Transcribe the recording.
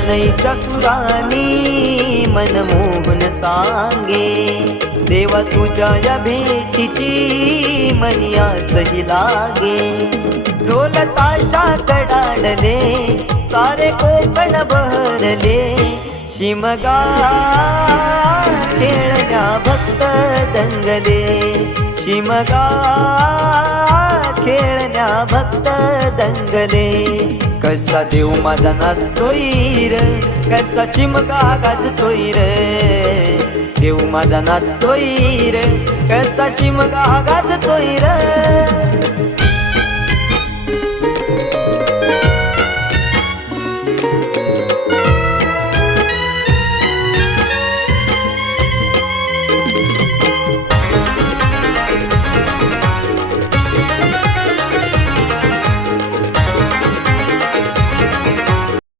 शरणईच्या सुरानी मनमोहन सांगे, देवा तुझ्या या भेटीची मनी आसही लागे। ढोल ताशा कडाडले सारे कोकण बहरले, शिमगा खेळण्या भक्त दंगले, शिमगा खेळण्या भक्त दंगले। कसा देव माझा नाचतोय र, कसा शिमगा गाजतोय र, देव माझा नाचतोय र, कसा शिमगा गाजतोय र।